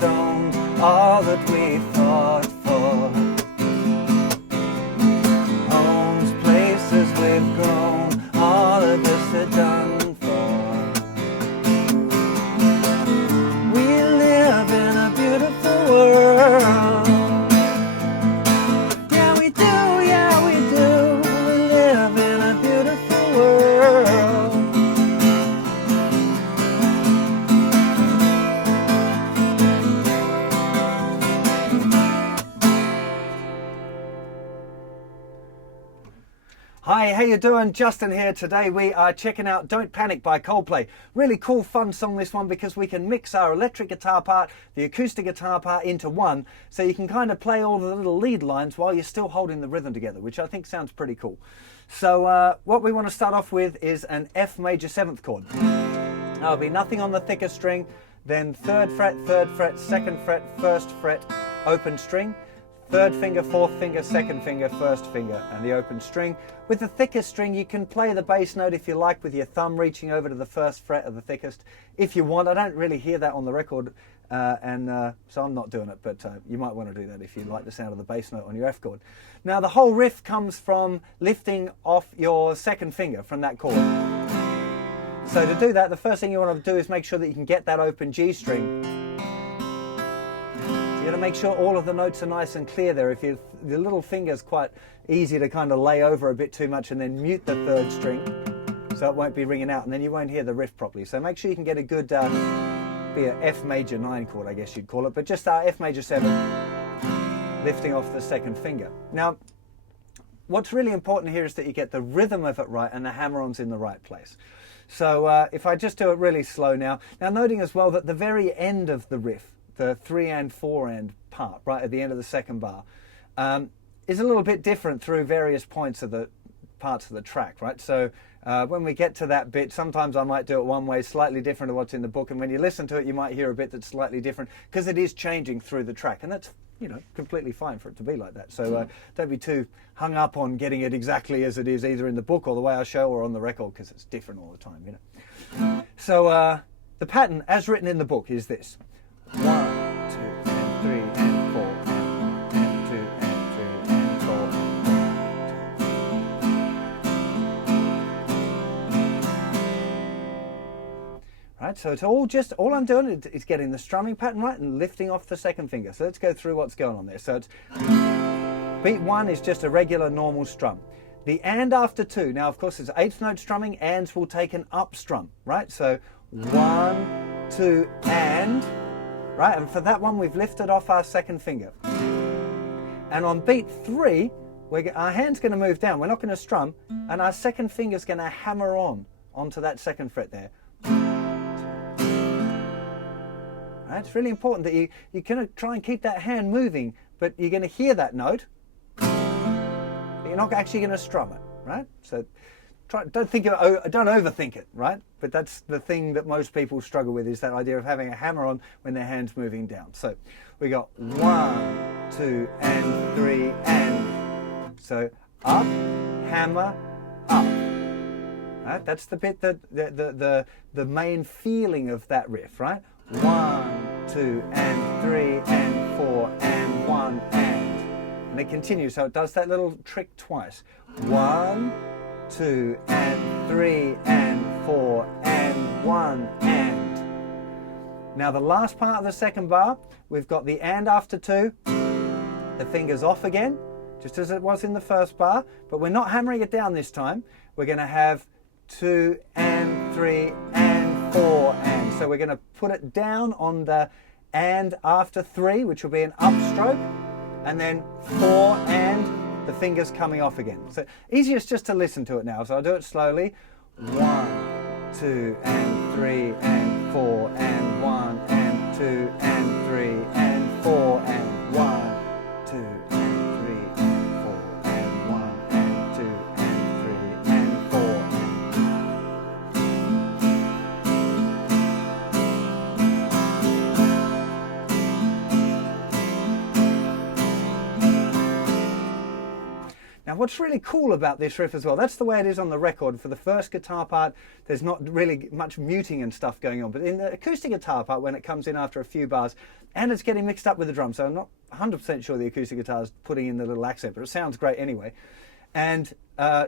stones, all that we fought for. Homes, places we've grown, all of this are done for. We live in a beautiful world. Yeah, we do, yeah, we do. We live in a beautiful world. Hi, how you doing? Justin here. Today we are checking out Don't Panic by Coldplay. Really cool, fun song, this one, because we can mix our electric guitar part, the acoustic guitar part into one, so you can kind of play all the little lead lines while you're still holding the rhythm together, which I think sounds pretty cool. So what we want to start off with is an F major 7th chord. There'll be nothing on the thicker string, then 3rd fret, 2nd fret, 1st fret, open string, 3rd finger, 4th finger, 2nd finger, 1st finger, and the open string. With the thickest string, you can play the bass note if you like with your thumb reaching over to the 1st fret of the thickest. If you want, I don't really hear that on the record, so I'm not doing it, but you might want to do that if you like the sound of the bass note on your F chord. Now, the whole riff comes from lifting off your 2nd finger from that chord. So to do that, the first thing you want to do is make sure that you can get that open G string. You got to make sure all of the notes are nice and clear there. If the little finger's quite easy to kind of lay over a bit too much, and then mute the 3rd string so it won't be ringing out, and then you won't hear the riff properly. So make sure you can get a good, be a F major 9 chord, I guess you'd call it, but just our F major 7, lifting off the 2nd finger. Now, what's really important here is that you get the rhythm of it right and the hammer-ons in the right place. So if I just do it really slow now, noting as well that the very end of the riff, the 3 and 4 and part, right at the end of the 2nd bar, is a little bit different through various points of the parts of the track, right? So when we get to that bit, sometimes I might do it one way, slightly different to what's in the book, and when you listen to it, you might hear a bit that's slightly different, because it is changing through the track, and that's, you know, completely fine for it to be like that. So don't be too hung up on getting it exactly as it is, either in the book or the way I show or on the record, because it's different all the time, you know. So the pattern, as written in the book, is this. 1, 2, and 3, and 4, and 2, and 3, and 4. Right, so it's all I'm doing is getting the strumming pattern right and lifting off the 2nd finger. So let's go through what's going on there. So it's beat 1 is just a regular normal strum. The and after 2, now of course it's 8th note strumming, ands will take an up strum, right? So 1, 2, and. Right, and for that one, we've lifted off our 2nd finger. And on beat 3, our hand's going to move down. We're not going to strum, and our 2nd finger's going to hammer onto that 2nd fret there. Right, it's really important that you kind of try and keep that hand moving, but you're going to hear that note, but you're not actually going to strum it, right? So don't overthink it, right? But that's the thing that most people struggle with, is that idea of having a hammer on when their hand's moving down. So we got 1, 2, and 3, and. So up, hammer, up. Right? That's the bit that the main feeling of that riff, right? 1, 2, and 3, and 4, and 1, and it continues. So it does that little trick twice. 1, 2, and 3, and 4, and 1, and. Now the last part of the 2nd bar, we've got the and after 2, the finger's off again, just as it was in the 1st bar, but we're not hammering it down this time. We're going to have 2, and 3, and 4, and. So we're going to put it down on the and after 3, which will be an upstroke, and then 4, and the fingers coming off again. So easiest just to listen to it now. So I'll do it slowly. 1, 2, and 3, and 4, and 1, and 2, and 3, and 4, and 1, 2, and 3, and 4, and 1, and 2, and 3, and 4. Now what's really cool about this riff as well, that's the way it is on the record. For the first guitar part, there's not really much muting and stuff going on. But in the acoustic guitar part, when it comes in after a few bars, and it's getting mixed up with the drum, so I'm not 100% sure the acoustic guitar is putting in the little accent, but it sounds great anyway. And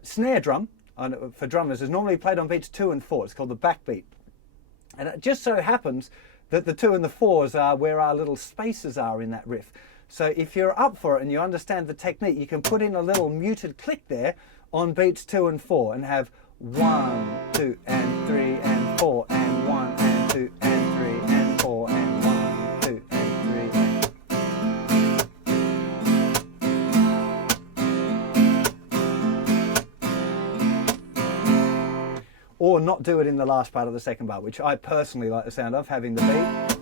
snare drum, for drummers, is normally played on beats 2 and 4. It's called the backbeat. And it just so happens that the 2 and the 4s are where our little spaces are in that riff. So if you're up for it and you understand the technique, you can put in a little muted click there on beats 2 and 4 and have 1, 2 and 3 and 4 and 1 and 2 and 3 and 4 and 1, 2 and 3. Or not do it in the last part of the second bar, which I personally like the sound of, having the beat.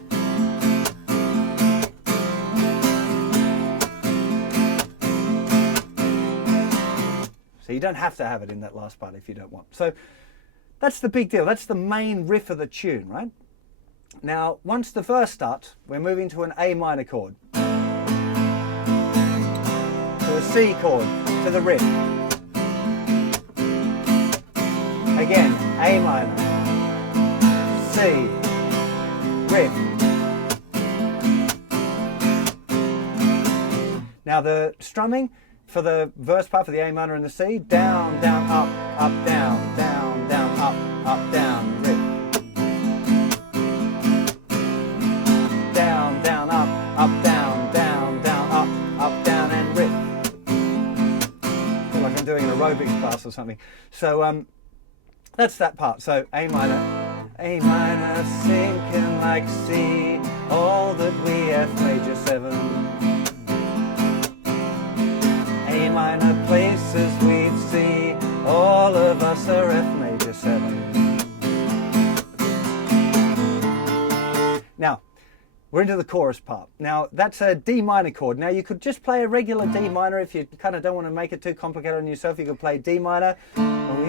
So you don't have to have it in that last part if you don't want. So that's the big deal. That's the main riff of the tune, right? Now, once the verse starts, we're moving to an A minor chord. To a C chord, to the riff. Again, A minor, C, riff. Now the strumming, for the verse part, for the A minor and the C, down, down, up, down, down, down, up, down, riff. Down, down, up, down, down, down, up, down, and riff. I feel like I'm doing an aerobics class or something. So that's that part. So A minor, sinking like C, all that we F major 7. A minor places we see, all of us are F major 7. Now, we're into the chorus part. Now, that's a D minor chord. Now, you could just play a regular D minor if you kind of don't want to make it too complicated on yourself. You could play D minor. We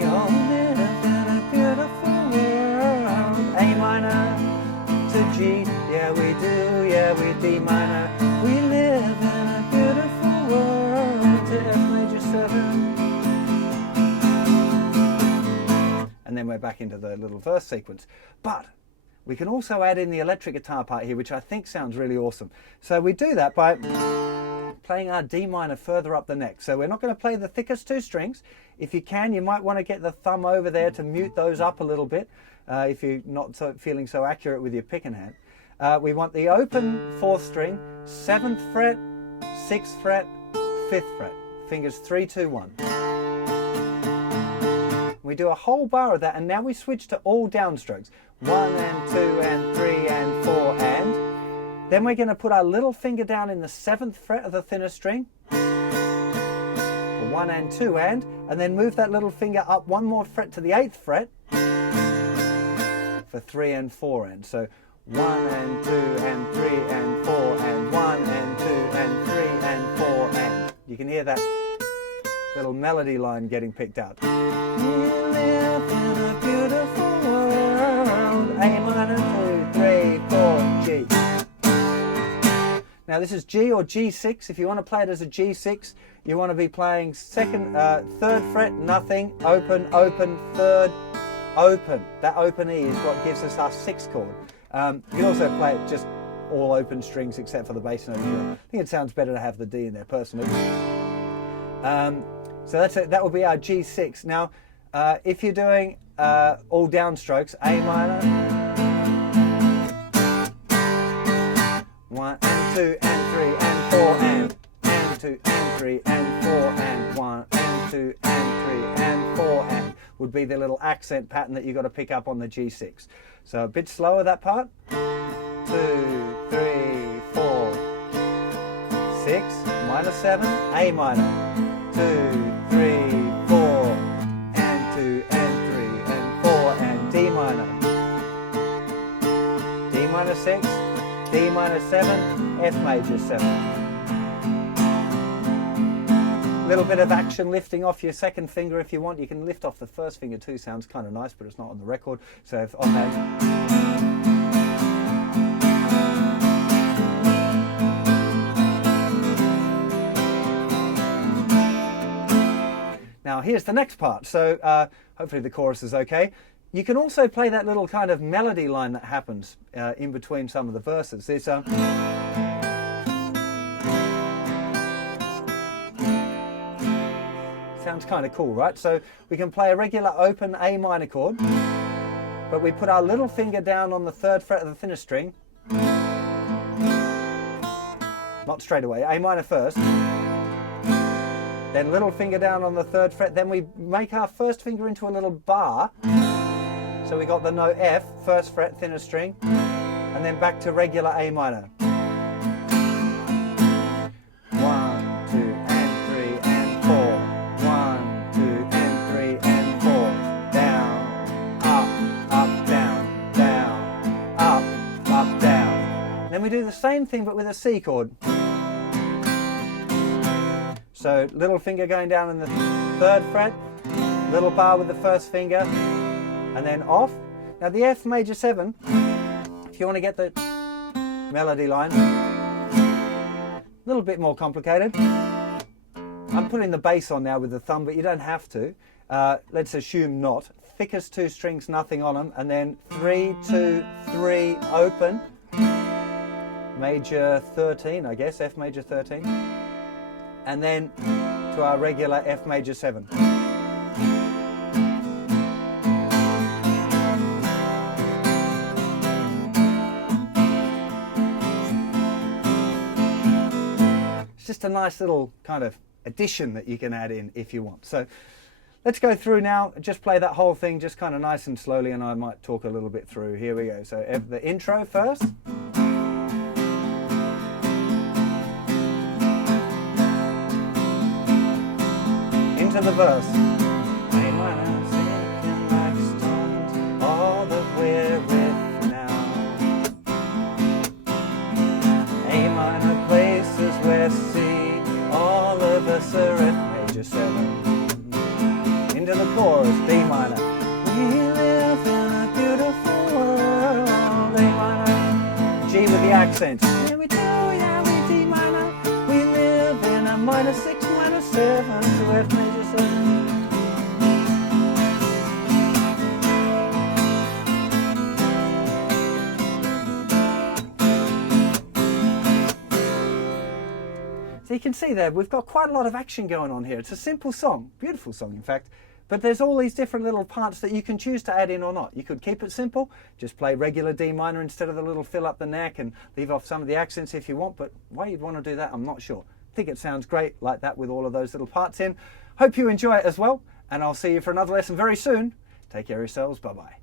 all live in a beautiful world. A minor to G, yeah we do, yeah we D minor. We live in a beautiful world to F major 7. And then we're back into the little verse sequence. But we can also add in the electric guitar part here, which I think sounds really awesome. So we do that by playing our D minor further up the neck. So we're not going to play the thickest 2 strings. If you can, you might want to get the thumb over there to mute those up a little bit if you're not feeling so accurate with your picking hand. We want the open 4th string, 7th fret, 6th fret, 5th fret, fingers 3, 2, 1. We do a whole bar of that, and now we switch to all downstrokes. 1 and 2 and 3 and 4 and. Then we're going to put our little finger down in the 7th fret of the thinner string. For 1 and 2 and then move that little finger up 1 more fret to the 8th fret for 3 and 4 and. So 1 and 2 and 3 and 4 and 1 and 2 and 3 and 4 and. You can hear that little melody line getting picked out. We live in a beautiful world. A minor 2, 3, 4, G. Now this is G or G6. If you want to play it as a G6, you want to be playing 3rd fret, nothing, open, open, 3rd, open. That open E is what gives us our 6th chord. You can also play it just all open strings except for the bass note. I think it sounds better to have the D in there personally. So that's it. That will be our G6. Now, if you're doing all downstrokes, A minor, 1 and 2 and 3 and 4 and 2 and 3 and 4 and 1 and 2 and 3 and 4 and would be the little accent pattern that you've got to pick up on the G6. So a bit slower that part. 2, 3, 4, 6, minor 7, A minor, 2, 3, 4, and 2 and 3 and 4 and D minor. D minor 6, D minor 7, F major 7. Little bit of action lifting off your 2nd finger if you want. You can lift off the 1st finger too, sounds kind of nice, but it's not on the record. So if on that. Now here's the next part. So hopefully the chorus is okay. You can also play that little kind of melody line that happens in between some of the verses. There's sounds kind of cool, right? So we can play a regular open A minor chord, but we put our little finger down on the 3rd fret of the thinner string. Not straight away, A minor first. Then little finger down on the 3rd fret. Then we make our first finger into a little bar. So we got the note F, 1st fret, thinner string, and then back to regular A minor. 1, 2, and 3, and 4. 1, 2, and 3, and 4. Down, up, down, down, up, down. Then we do the same thing but with a C chord. So little finger going down in the 3rd fret, little bar with the 1st finger, and then off. Now the F major 7, if you want to get the melody line, a little bit more complicated. I'm putting the bass on now with the thumb, but you don't have to. Let's assume not. Thickest 2 strings, nothing on them, and then 3, 2, 3, open. Major 13, I guess, F major 13. And then to our regular F major 7. It's just a nice little kind of addition that you can add in if you want. So let's go through now, just play that whole thing just kind of nice and slowly, and I might talk a little bit through. Here we go. So the intro first. Into the verse. A minor, second, next tones, all that we're with now. A minor places where C, all of us are at major 7. Into the chorus, D minor. We live in a beautiful world. A minor, G with the accents. Yeah, we do, yeah, we D minor. We live in a minor 6, minor 7 to F major 7. So you can see there, we've got quite a lot of action going on here. It's a simple song, beautiful song in fact, but there's all these different little parts that you can choose to add in or not. You could keep it simple, just play regular D minor instead of the little fill up the neck and leave off some of the accents if you want, but why you'd want to do that, I'm not sure. I think it sounds great like that with all of those little parts in. Hope you enjoy it as well, and I'll see you for another lesson very soon. Take care of yourselves, bye-bye.